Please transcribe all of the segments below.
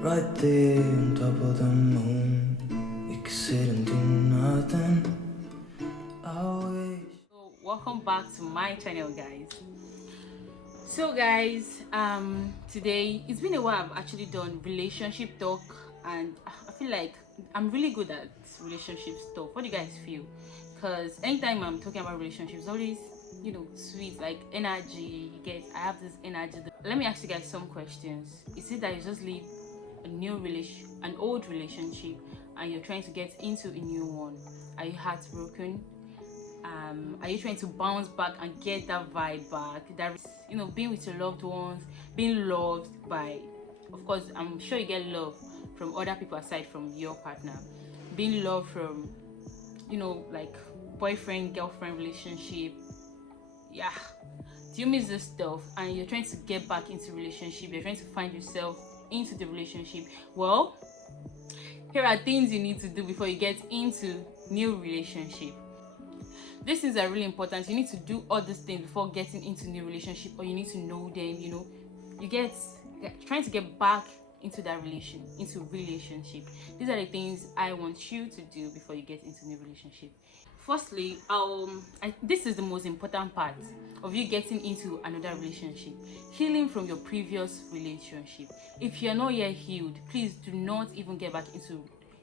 Right there on top of the moon, we could sit and do nothing. I wish. So welcome back to my channel, guys. So guys, today it's been a while I've actually done relationship talk, and I feel like I'm really good at relationship stuff. What do you guys feel? Because anytime I'm talking about relationships, always, sweet, like energy. You get, I have this energy. Let me ask you guys some questions. Is it that you just leave an old relationship, and you're trying to get into a new one? Are you heartbroken? Are you trying to bounce back and get that vibe back, that being with your loved ones, being loved by, of course, I'm sure you get love from other people aside from your partner, being loved from, like boyfriend girlfriend relationship? Yeah, do you miss this stuff and you're trying to get back into relationship, you're trying to find yourself into the relationship? Well, here are things you need to do before you get into new relationship. These things are really important. You need to do all these things before getting into new relationship, or you need to know them. You get trying to get back into that relationship. These are the things I want you to do before you get into new relationship. Firstly, this is the most important part of you getting into another relationship: healing from your previous relationship. If you're not yet healed, please do not even get back into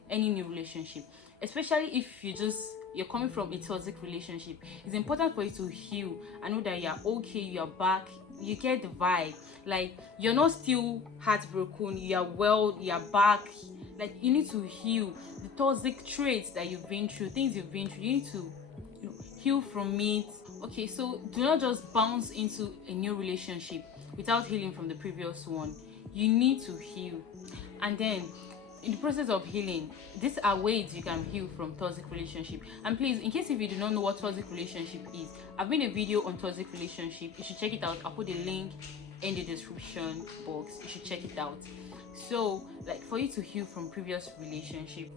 any new relationship, especially if you're coming from a toxic relationship. It's important for you to heal and know that you're okay, you're back, you get the vibe. Like, you're not still heartbroken, you're well, you're back. Like, you need to heal the toxic traits that you've been through, things you've been through. You need to heal from it. Okay, so do not just bounce into a new relationship without healing from the previous one. You need to heal. And then, in the process of healing, these are ways you can heal from toxic relationship. And please, in case if you do not know what toxic relationship is, I've made a video on toxic relationship. You should check it out. I'll put the link in the description box. You should check it out. So, like, for you to heal from previous relationship,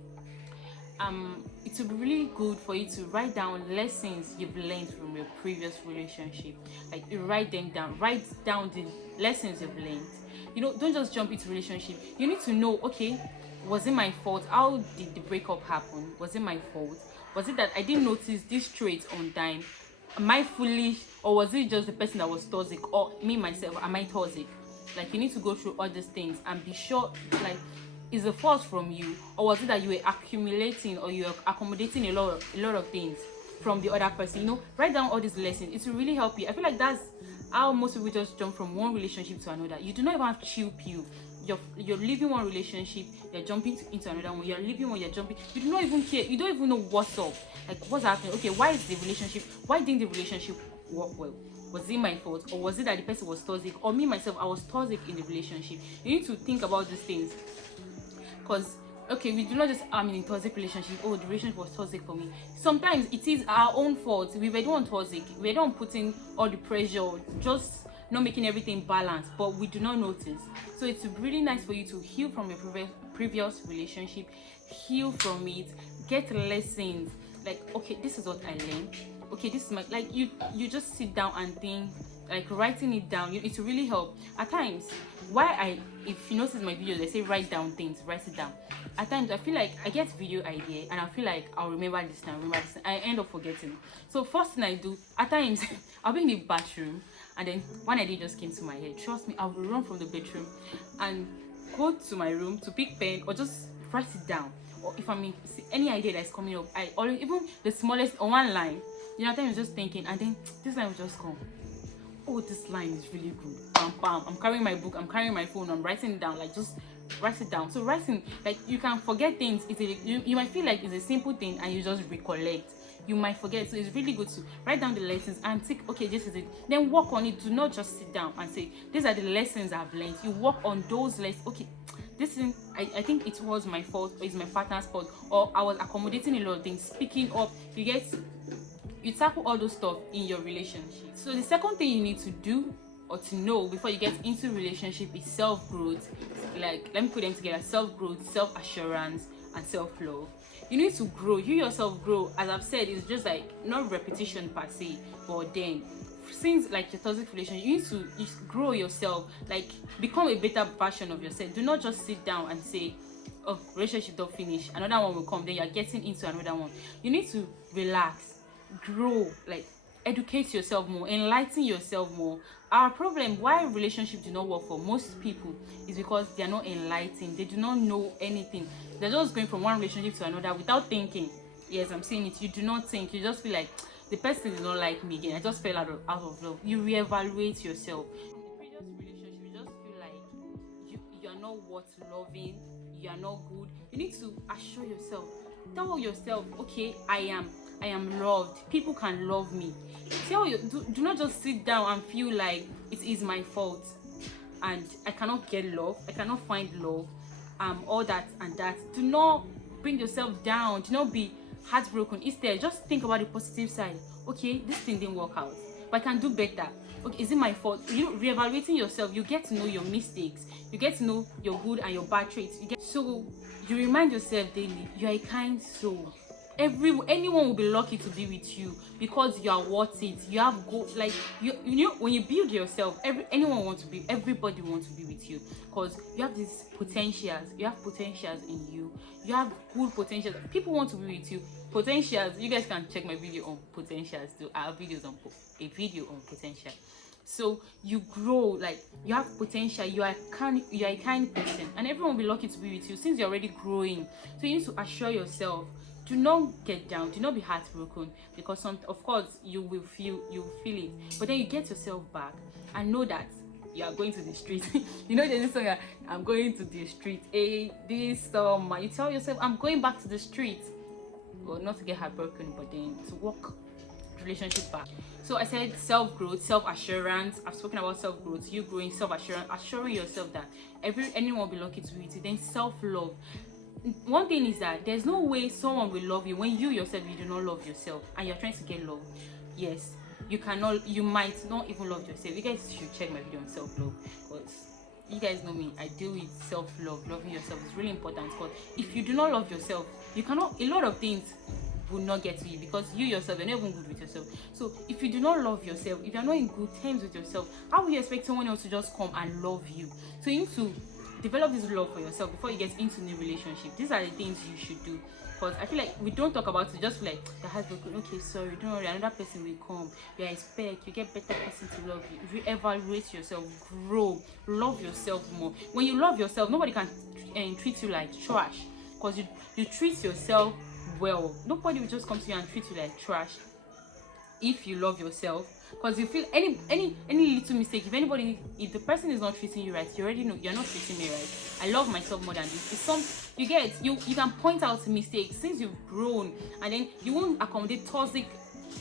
it would be really good for you to write down lessons you've learned from your previous relationship. Like, you write them down. Write down the lessons you've learned. Don't just jump into relationship. You need to know, okay, was it my fault? How did the breakup happen? Was it my fault? Was it that I didn't notice this trait on time? Am I foolish? Or was it just the person that was toxic? Or me myself, am I toxic? Like, you need to go through all these things and be sure, like, is the fault from you, or was it that you were accumulating, or you were accommodating a lot of things from the other person? Write down all these lessons. It will really help you. I feel like that's how most people just jump from one relationship to another. You do not even have chill pill. You're leaving one relationship, you're jumping into another one. You're leaving one, you're jumping. You do not even care. You don't even know what's up. Like, what's happening? Okay, why didn't the relationship work well? Was it my fault, or was it that the person was toxic, or me myself, I was toxic in the relationship? You need to think about these things, because okay, we do not just in a toxic relationship. Oh, the relationship was toxic for me. Sometimes it is our own fault. We were the one toxic. We were the one putting all the pressure, just not making everything balanced, but we do not notice. So it's really nice for you to heal from your previous relationship, heal from it, get lessons. Like, okay, this is what I learned. Okay, this is my, like, you just sit down and think, like, writing it down. It will really help. At times, if you notice my videos, I say write down things, write it down. At times I feel like I get video idea and I feel like I'll remember this time, I end up forgetting. So first thing I do, at times I'll be in the bathroom, and then one idea just came to my head. Trust me, I will run from the bedroom and go to my room to pick pen or just write it down. Or if any idea that's coming up, I always, even the smallest or one line, at times just thinking, and then this line will just come. Oh, this line is really good. Bam, bam. I'm carrying my book, I'm carrying my phone, I'm writing it down. Like, just write it down. So writing, like, you can forget things. You might feel like it's a simple thing and you just recollect. You might forget. So it's really good to write down the lessons and think, okay, this is it. Then work on it. Do not just sit down and say, these are the lessons I've learned. You work on those lessons. Okay, this thing, I think it was my fault, or it's my partner's fault, or I was accommodating a lot of things, speaking up. You tackle all those stuff in your relationship. So the second thing you need to do or to know before you get into relationship is self-growth. Like, let me put them together: self-growth, self-assurance, and self-love. You need to grow. You yourself grow. As I've said, it's just like not repetition per se, but then since like your toxic relationship, you need to grow yourself, like become a better version of yourself. Do not just sit down and say, oh, relationship don't finish, another one will come, then you're getting into another one. You need to relax, grow, like educate yourself more, enlighten yourself more. Our problem why relationships do not work for most people is because they are not enlightened. They do not know anything. They're just going from one relationship to another without thinking. Yes, I'm saying it. You do not think. You just feel like the person did not like me again. I just fell out of love. You reevaluate yourself. From the previous relationship, you just feel like you are not worth loving. You are not good. You need to assure yourself. Tell yourself, okay, I am loved. People can love me. Tell you, do not just sit down and feel like it is my fault and I cannot get love. I cannot find love. All that and that. Do not bring yourself down. Do not be heartbroken. Instead, just think about the positive side. Okay, this thing didn't work out, but I can do better. Okay, is it my fault? You reevaluating yourself, you get to know your mistakes, you get to know your good and your bad traits. So you remind yourself daily, you are a kind soul. Anyone will be lucky to be with you because you are worth it. You have like you know, when you build yourself, everybody wants to be with you because you have these potentials. You have potentials in you. You have good potentials. People want to be with you. Potentials. You guys can check my video on potentials too. I have a video on potential. So you grow, like you have potential. You are a kind person, and everyone will be lucky to be with you since you're already growing. So you need to assure yourself. Do not get down. Do not be heartbroken because of course you will feel it, but then you get yourself back and know that you are going to the street. You know there's this song, I'm going to the street. You tell yourself, I'm going back to the street. Well, not to get heartbroken, but then to walk the relationship back. So I said self-growth, self-assurance. I've spoken about self-growth, you growing, self-assurance, assuring yourself that anyone will be lucky to be with you. Then self-love. One thing is that there's no way someone will love you when you yourself you do not love yourself and you're trying to get love. Yes, you might not even love yourself. You guys should check my video on self-love because you guys know me. I deal with self-love. Loving yourself is really important because if you do not love yourself, a lot of things will not get to you because you yourself, you're not even good with yourself. So if you do not love yourself, if you're not in good terms with yourself, how will you expect someone else to just come and love you? So you need to develop this love for yourself before you get into new relationship. These are the things you should do because I feel like we don't talk about it. Just feel like your husband, okay, sorry, don't worry, another person will come. You expect, you get better person to love you. Reevaluate yourself, grow, love yourself more. When you love yourself, nobody can treat you like trash because you treat yourself well. Nobody will just come to you and treat you like trash if you love yourself. Because you feel any little mistake, if the person is not treating you right, you already know you're not treating me right. I love myself more than this. It's you can point out mistakes since you've grown, and then you won't accommodate toxic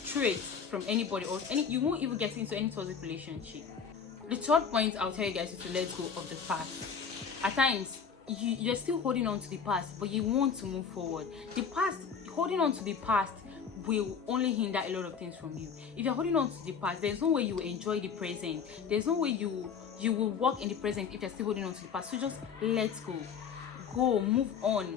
traits from anybody you won't even get into any toxic relationship. The third point I'll tell you guys is to let go of the past. At times you're still holding on to the past, but you want to move forward. Holding on to the past will only hinder a lot of things from you. If you're holding on to the past, there's no way you will enjoy the present. There's no way you will walk in the present if you're still holding on to the past. So just let go, move on.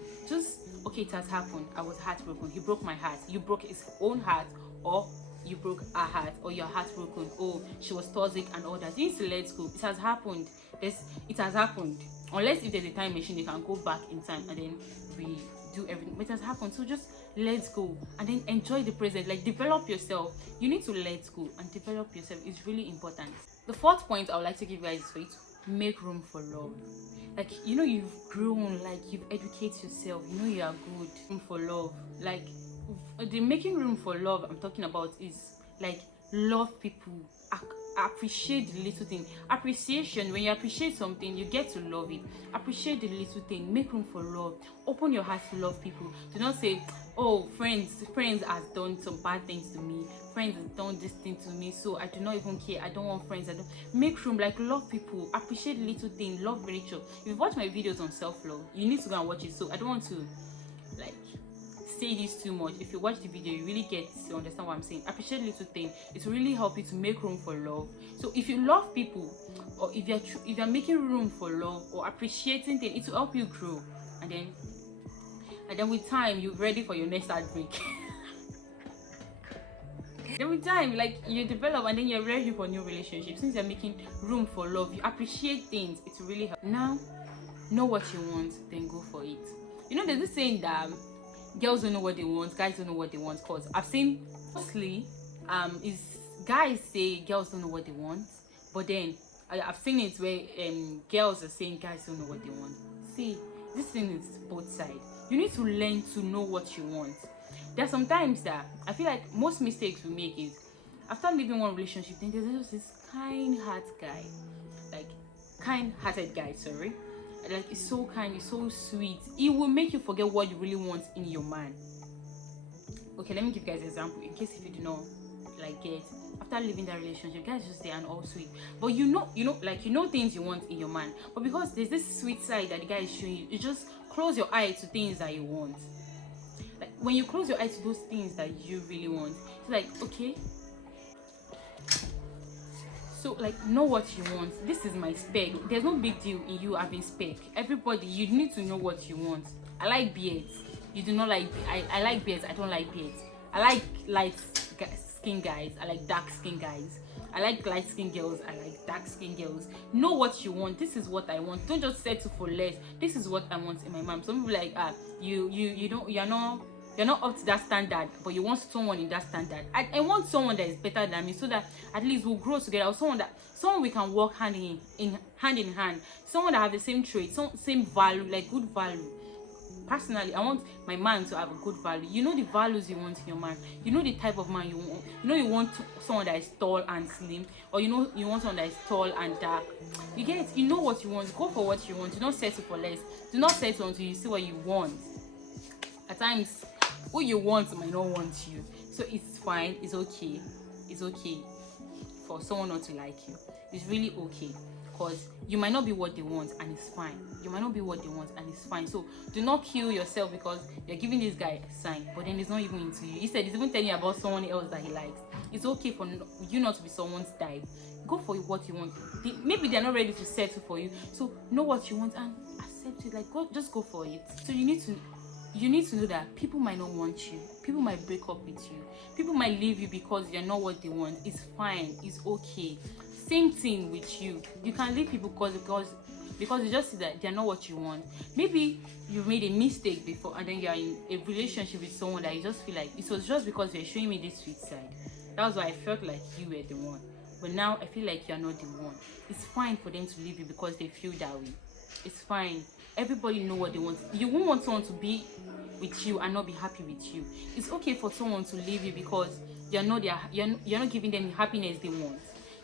Okay, it has happened. I was heartbroken. He broke my heart. You broke his own heart, or you broke our heart, or your heartbroken. Oh, she was toxic and all that. You need to let go. It has happened. It has happened. Unless if there's a time machine, they can go back in time and then redo everything. But it has happened. So just let go and then enjoy the present. Like develop yourself. You need to let go and develop yourself. It's really important. The fourth point I would like to give you guys is for you to make room for love. Like you've grown, like you've educated yourself, you are good. Room for love. Like the making room for love I'm talking about is like love people. Appreciate the little thing. Appreciation, when you appreciate something, you get to love it. Appreciate the little thing. Make room for love. Open your heart to love people. Do not say, oh, friends has done some bad things to me, friends has done this thing to me, so I do not even care, I don't want friends. Make room. Like love people, appreciate the little thing, love nature. If you've watched my videos on self-love, you need to go and watch it. So I don't want to like say this too much. If you watch the video, you really get to understand what I'm saying. Appreciate little things. It will really help you to make room for love. So if you love people, or if you're making room for love or appreciating things, it will help you grow. And then with time, you're ready for your next heartbreak. Every time, like, you develop and then you're ready for new relationships. Since you're making room for love, you appreciate things. It's really help. Now, know what you want, then go for it. You know, there's this saying that girls don't know what they want, guys don't know what they want. Cause I've seen mostly is guys say girls don't know what they want, but then I've seen it where girls are saying guys don't know what they want. See, this thing is both sides. You need to learn to know what you want. There's sometimes that I feel like most mistakes we make is after leaving one relationship, then there's just this kind-hearted guy, sorry. Like, it's so kind, it's so sweet. It will make you forget what you really want in your man. Okay, let me give you guys an example in case if you do not like get after leaving that relationship, guys just there and all sweet. But you know things you want in your man. But because there's this sweet side that the guy is showing you, you just close your eye to things that you want. Like when you close your eye to those things that you really want, it's like, okay. So, like, know what you want. This is my spec. There's no big deal in you having spec. Everybody, you need to know what you want. I like beards. You do not like. I like beards. I don't like beards. I like light skin guys. I like dark skin guys. I like light skin girls. I like dark skin girls. Know what you want. This is what I want. Don't just settle for less. This is what I want in my mom. Some people like you're not up to that standard, but you want someone in that standard. I want someone that is better than me, so that at least we'll grow together. Or someone we can work hand in hand. Someone that have the same traits, same value, like good value. Personally, I want my man to have a good value. You know the values you want in your man. You know the type of man you want. You know you want someone that is tall and slim, or you know you want someone that is tall and dark. You get it. You know what you want. Go for what you want. Do not settle for less. Do not settle until you see what you want. At times, who you want might not want you, so it's fine. It's okay. It's okay for someone not to like you. It's really okay, because you might not be what they want, and it's fine. You might not be what they want, and it's fine. So do not kill yourself because you're giving this guy a sign, but then he's not even into you. He said he's even telling you about someone else that he likes. It's okay for you not to be someone's type. Go for what you want. Maybe they're not ready to settle for you, so know what you want and accept it. Like, just go for it. So you need to know that people might not want you. People might break up with you. People might leave you because you're not what they want. It's fine. It's okay. Same thing with you. You can leave people because you just see that they're not what you want. Maybe you made a mistake before and then you're in a relationship with someone that you just feel like it was just because you're showing me this sweet side. That was why I felt like you were the one. But now I feel like you're not the one. It's fine for them to leave you because they feel that way. It's fine. Everybody know what they want. You won't want someone to be with you and not be happy with you. It's okay for someone to leave you because you're not giving them the happiness they want.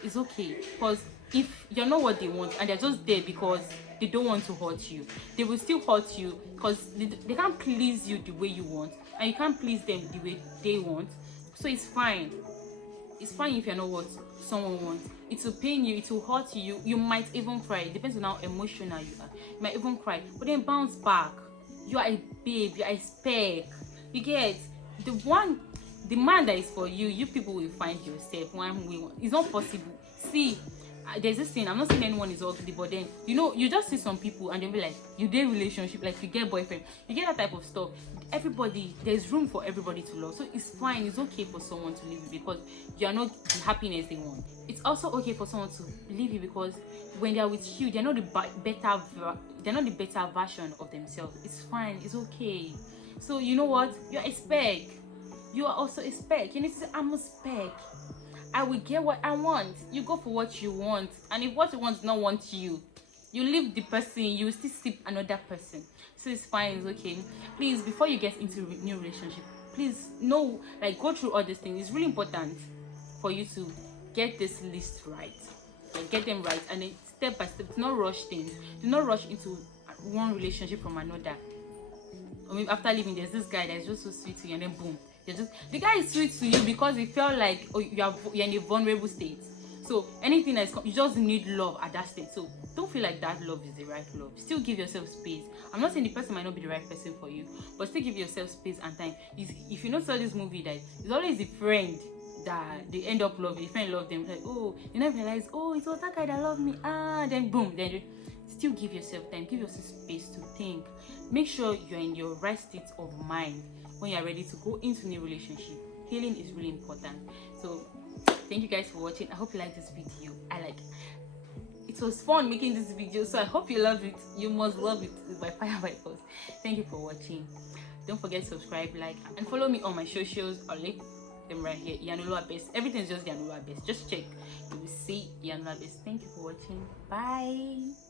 It's okay, because if you're not what they want and they're just there because they don't want to hurt you, they will still hurt you because they can't please you the way you want and you can't please them the way they want. So it's fine. It's fine if you're not what someone wants. It will pain you, it will hurt you. You might even cry. It depends on how emotional you are. You might even cry, but then bounce back. You are a babe, you are a spec. You get the man that is for you. You people will find yourself one way. It's not possible. See, there's this thing. I'm not saying anyone is ugly, but then you just see some people and they'll be like, you date relationship, like you get boyfriend, you get that type of stuff. Everybody, there's room for everybody to love. So it's fine. It's okay for someone to leave you because you are not the happiness they want. It's also okay for someone to leave you because when they are with you, they're not the better version of themselves. It's fine. It's okay. So you know what? You're a spec. You are also a spec. You need to say, I'm a spec. I will get what I want. You go for what you want. And if what you want does not want you, you leave the person, you still see another person. So it's fine, it's okay. Please, before you get into a new relationship, please know, like, go through all these things. It's really important for you to get this list right. Like, get them right, and then step by step. Do not rush things. Do not rush into one relationship from another. Or maybe after leaving, there's this guy that's just so sweet to you, and then boom, the guy is sweet to you because he felt like you're in a vulnerable state. So anything that's you just need love at that state. So don't feel like that love is the right love. Still give yourself space. I'm not saying the person might not be the right person for you, but still give yourself space and time. If you know saw this movie, that it's always the friend that they end up loving. The friend love them, like, oh, you never realize, oh, it was that guy that loved me. Then boom, then still give yourself time. Give yourself space to think. Make sure you're in your right state of mind when you're ready to go into a new relationship. Healing is really important. So thank you guys for watching. I hope you like this video. It was fun making this video, so I hope you love it. You must love it by fire by force. Thank you for watching. Don't forget to subscribe, like, and follow me on my socials. I'll link them right here. Iyanoluwa Best. Everything's just Iyanoluwa Best. Just check. You will see Iyanoluwa Best. Thank you for watching. Bye.